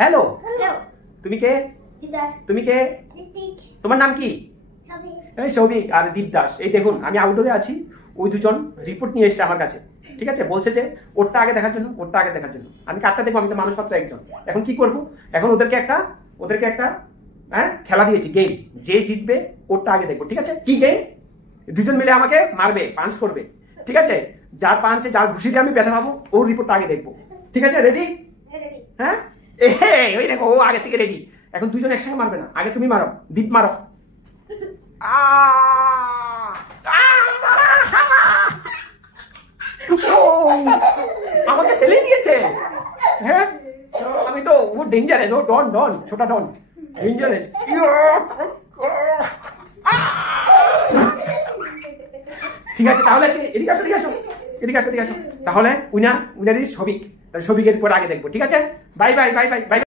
Hello, hello. তুমি কে? দিদাস। তুমি কে? ঋতিক। তোমার নাম কি? সবই। এই সৌভিক আর দীপ দাস। এই দেখুন আমি আউটডোরে আছি, ওই দুজন রিপোর্ট নিয়ে এসেছে আমার কাছে। ঠিক আছে, বলছে যে ওরটা আগে দেখার জন্য, ওরটা আগে দেখার জন্য। আমি কারটা দেখবো? আমি তো মানুষ মাত্র একজন। এখন কি করব? এখন ওদেরকে একটা খেলা দিয়েছি, গেম। যে জিতবে ওরটা আগে দেখবো। ঠিক আছে, কি গেম? দুজন মিলে আমাকে মারবে, পাঞ্চ করবে। ঠিক আছে, যার পাঞ্চে, যার ঘুষিতে আমি ব্যথা পাবো, ওর রিপোর্টটা আগে দেখবো। ঠিক আছে, রেডি? রেডি। হ্যাঁ, ওই দেখো ও আগে থেকে রেডি। এখন দুজন একসঙ্গে মারবে না, আগে তুমি মারো, দীপ মারো। আমাকে ফেলে দিয়েছে। হ্যাঁ, আমি তো ও ডেঞ্জারাস, ও ডন ডন, ছোটা ডন, ডেঞ্জারাস। ঠিক আছে, তাহলে এদিকে আসো, এদিকে আসো, এদিকে আসো, এদিকে আসো। তাহলে উইনার, উইনারই সবিক। সবিকের পর আগে দেখবো। ঠিক আছে, bye bye bye bye bye.